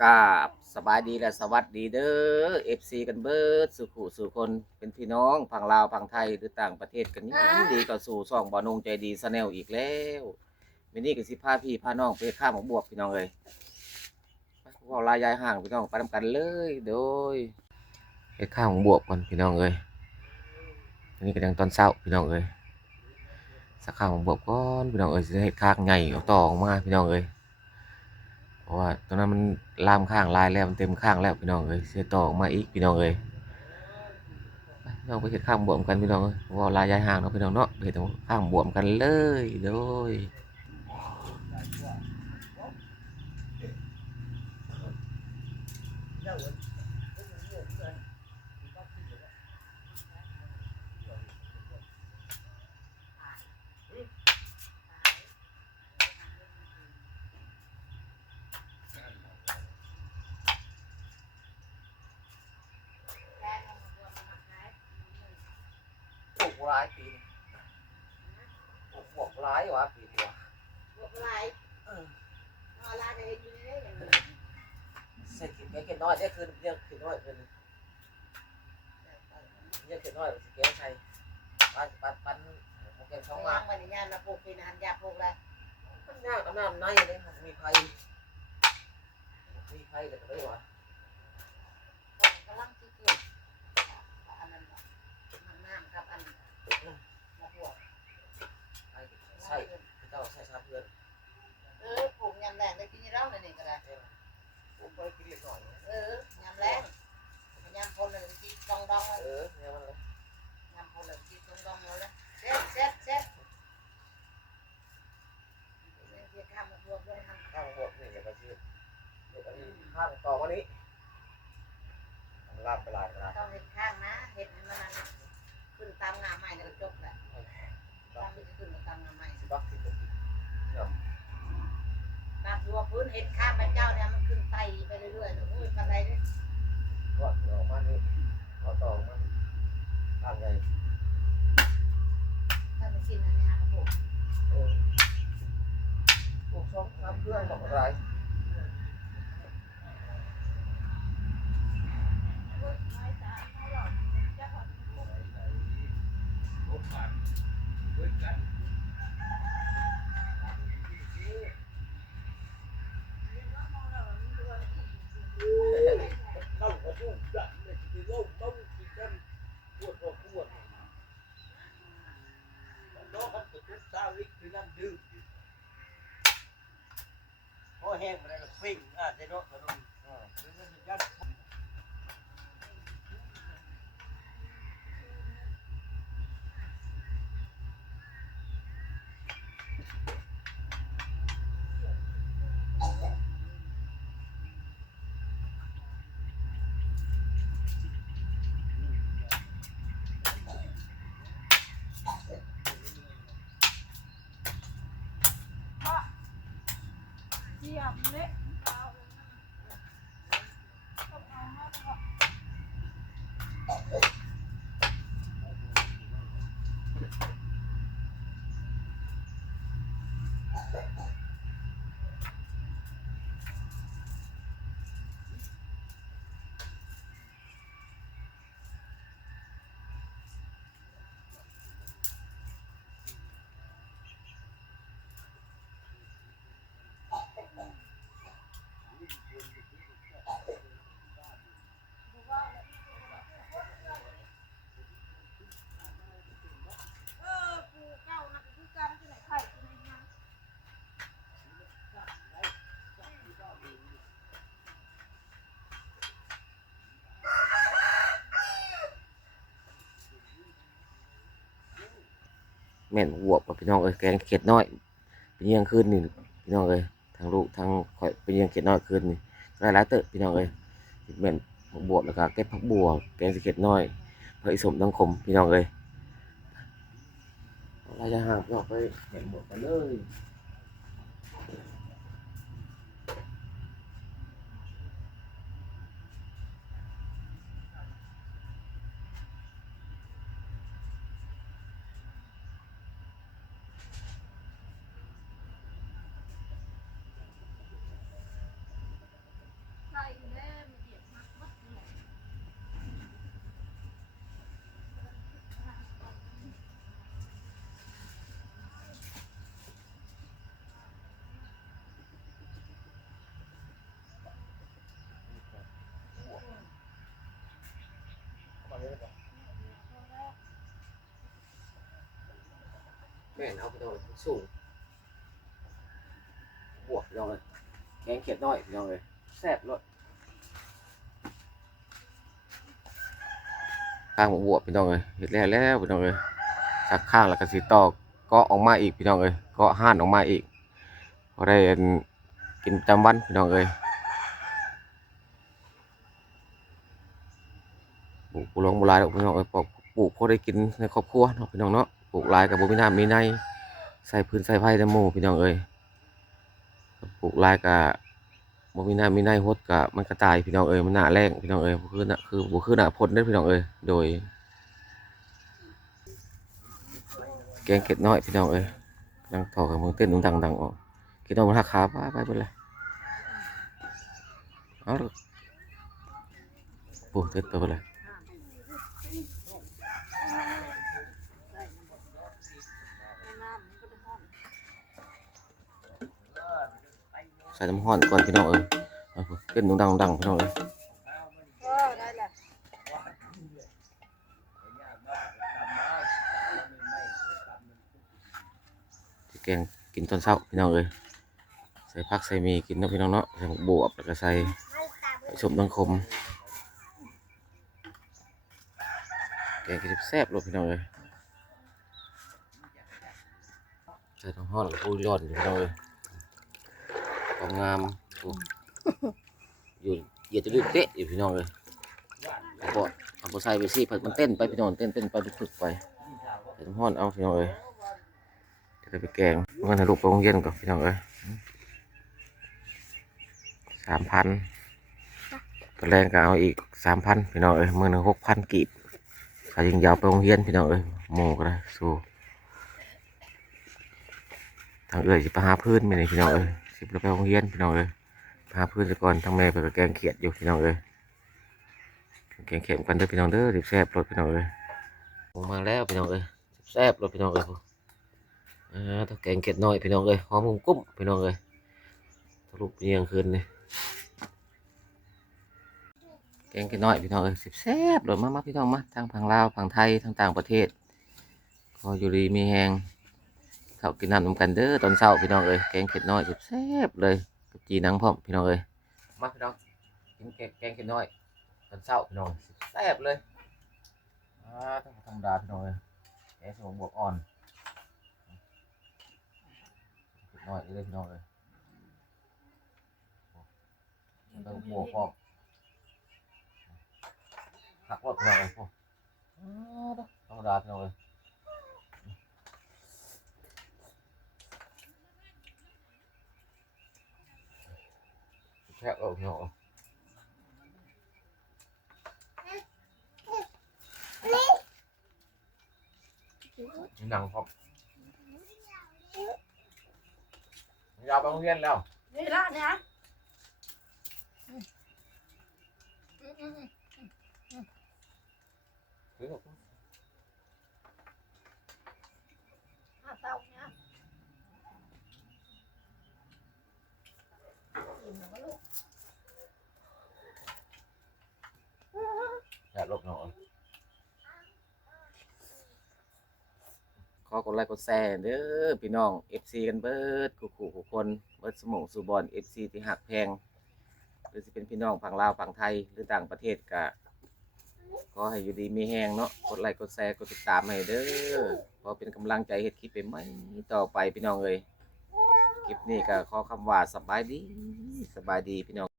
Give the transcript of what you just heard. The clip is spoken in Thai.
กราบสบายดีและสวัสดีเด้อ FC กันเบิดสุขุสู่คนเป็นพี่น้องฝั่งลาวฝั่งไทยหรือต่างประเทศกันยินดีก็สู่ซ่องบ่อนงใจดีสแนลอีกแล้วมินี่ก็สิพาพี่พาน้องไปข้ามของบวกพี่น้องเอ้ยไปพวกลายยายห่างพี่น้องไปทำกันเลยโดยไปข้ามของบวกก่อนพี่น้องเอ้ยอันนี้ก็ยังตอนเช้าพี่น้องเอ้ยสักข้ามของบวกก่อนพี่น้องเอ้ยสิได้เฮ็ดข้างใหญ่เอาต่อออกมาพี่น้องเอ้ยเพ ราะว่าตอนนั้นมันลามข้างลายแล้วมันเต็มข้างแล้วพี่น้องเอ้ยเสียต่อออกมาอีกพี่น้องเอ้ยไปพี่น้องไปเห็ดข้างบวมกันพี่น้องเอ้ยว่าลายยายห่างเนาะพี่น้องเนาะเห็ดข้างบวมกันเลยโดยปลูก หลายปีปลูกบวกหลายวะปีเดียวบอกลายเออลายจะอยู่ในนี้อย่างนี้เศรษฐกิจเก็บน้อยได้คืนเรียกคืนน้อยคืนเรียกคืนน้อยสิแก้ใครปันปันปันโอเคช่องวามางวันนี้มาปลูกเป็นอาหารยาปลูกแล้วมันยากเอาน้ำในเลยมันมีไฟมีไฟแต่ก็ไม่ว่ากำลังที่เกิดอันนั้นมันน้ำครับอันมาปลูก ไฟใส่เจ้าใส่ชาเพื่อน เออปลู กยำแรงได้กินแล้วนี่ก็ได้ผมไปกินเล็กหน่อยเออยำแรงยำพลเลยที่ดองดอง เออเนี่ยมันเลย ยำพลเลยที่ดองดองเลยเซ็ตเซ็ตเซ็ตเดี๋ยวข้ามมาบวกด้วยมัน ข้างบวกนี่เดี๋ยวก็ชื่อเดี๋ยวก็มีข้างต่อวันนี้ลามไปลายไปลาย ต้องเห็ดข้างนะเห็ดให้มันขึ้นตามงามใหม่แล้วจบแหละตามที่จะขึ้นตามงามใหม่ สิบักสิบกิน ตามตัวพื้นเห็ดข้ามพระเจ้าเนี่ยมันขึ้นไตไปเรื่อยๆโอ้ยอะไรเนี่ย ก็ออกมานี่ก็ต่อมันข้างใหญ่ ถ้าไม่กินอันนี้ครับผม เออพวก ช่องน้ำเครื่องของอะไรเข้าหัวพุ่งจัดเลยทีเดียวต้องกินกันปวดหัวปวดน้องครับตุ๊กตาวิกคือนั่นดื้อพอ แห้งมาแล้วปิ้งอะเจ๊เนาะขนมอ่าหรือมันจะยัด เสียบเละเอาต้องเอามาก่อน เออปูเก่านะคือการที่ไหนไข่ที่ไหนมา แม่นบวบกัวพี่น้องเอ้ยแกงเข็ดน้อยเป็นยังคืนนี่พี่น้องเอ้ยทางลูกทางข่อยเป็นยังเข็ดน้อยคืนนี่หลายหลายเติบพี่น้องเอ้ยแม่นผักบวบแล้วก็แก้ผักบัวแกงเข็ดน้อยเพื่ออิสมทั้งคมพี่น้องเอ้ยเราจะหาพี่น้องไปเห็นบวบกันเลย นเอาพี่น้องเลยสูงบวกพี่น้องเลยแกงเขียดน้อยพี่น้องเลยแซ่บรสข้างบวบพี่น้องเลยเห็ดแล้วแล้วพี่น้องเลยสักข้างแล้วก็สีตอกก็ออกมาอีกพี่น้องเลยก็ห่านออกมาอีกพอได้กินจำวันพี่น้องเลยปลูกปลูกโบราณดอกพี่น้องเอ้ยปลูกปลูกพอได้กินในครอบครัวเนาะพี่น้องเนาะ ปลูกลายกับบ่มีน้ำมีในใส่พื้นใส่ไผ่ในหมู่พี่น้องเอ้ยปลูกลายกับบ่มีน้ำมีในฮดกับมันก็ตายพี่น้องเอ้ยมันหนาแรงพี่น้องเอ้ยคือน่ะคือบ่คือหนาพ้นเด้อพี่น้องเอ้ยโดยแกงเก็ดน้อยพี่น้องเอ้ยนั่งต่อกับมึงเต้นดังดังออกคิดว่ามันหักขาไปไปไปเลยเอาลูกปุ๊เต้นไปไปเลย ใส่น้ำห้อนก่อนพี่น้องเอ้ยเอาพุ่นเต้นนุ่งดังนุ่งดังพี่น้องเอ้ยเออได้แหละที่แกงกินตอนเช้าพี่น้องเอ้ยใส่ผักใส่หมีกินเนาะพี่น้องเนาะใส่หมกบวบแล้วก็ใส่สมตังคมแกงกินแซ่บๆเลยพี่น้องเอ้ยใส่น้ำห้อนแล้วก็อุ้ยร้อนอยู่พี่น้องเอ้ย ความงามโอ้อยู่เหยียดจะลืมเตะอยู่พี่น้องเอ้ยเอาบ่เอาบ่ใส่ไปสิมันเต้นไปพี่น้องเต้นเต้นไปฝึกไปใส่น้ำห้อนเอาพี่น้องเอ้ยจะไปแกงมันให้ลูกไปโรงเรียนก่อนพี่น้องเอ้ยสามพันตัวแรงก็เอาอีกสามพันพี่น้องเอ้ยมือหนึ่งหกพันกีบถ้ายิงยาวไปโรงเรียนพี่น้องเอ้ยโมก็ได้สู้ทางเอ้ยสิไปหาพื้นไม่ได้พี่น้องเอ้ย สิไปโรงเรียนพี่น้องเอ้ยไปหาพื้นซะก่อนทางแม่ไปกับแกงเขียดอยู่พี่น้องเอ้ยแกงเขียดกันเด้อพี่น้องเด้อดิบแซ่บรสพี่น้องเอ้ยลงมาแล้วพี่น้องเอ้ยแซ่บรสพี่น้องเอ้ยอ่าถ้าแกงเก็ดน้อยพี่น้องเอ้ยหอมกุ้มกุ้มพี่น้องเอ้ยทะลุเพียงคืนเลยแกงเก็ดน้อยพี่น้องเอ้ยสิบแซ่บเลยมามาพี่น้องมาทางฝั่งลาวฝั่งไทยทางต่างประเทศขออยู่ดีมีแหง เขากินน้ำนำกันเด้อตอนเช้าพี่น้องเอ้ยแกงเก็ดน้อยสิบแซ่บเลยกับจีนังพร้อมพี่น้องเอ้ยมาพี่น้องกินแกงแกงเก็ดน้อยตอนเช้าพี่น้องสิบแซ่บเลยอ่าต้องธรรมดาพี่น้องเอ้ยแกงสมบวกอ่อนน้อยเลยพี่น้องเลยมันต้องบวกออกหักรถพี่น้องเลยพวกธรรมดาพี่น้องเลยแค่เออพี่น้องเอ้ย หนังพอบยาวไปโรงเรียนแล้ว ละเนี่ยถือหมดหาเตาเนี่ยกินหนูก็ลูกอย่าลบหน่อยขอกดไลค์กดแชร์เด้อพี่น้อง FC กันเบิดกูขู่ทุกคนเบิดสมองสู่บอล FC ที่หักแพง หรือสิเป็นพี่น้องฝั่งลาวฝั่งไทยหรือต่างประเทศก็ขอให้อยู่ดีมีแหงเนาะกดไลค์กดแชร์กดติดตามให้เด้อพอเป็นกำลังใจเฮ็ดคลิปไปไหมต่อไปพี่น้องเอ้ยคลิปนี้ก็ขอคำว่าสบายดีสบายดีพี่น้อง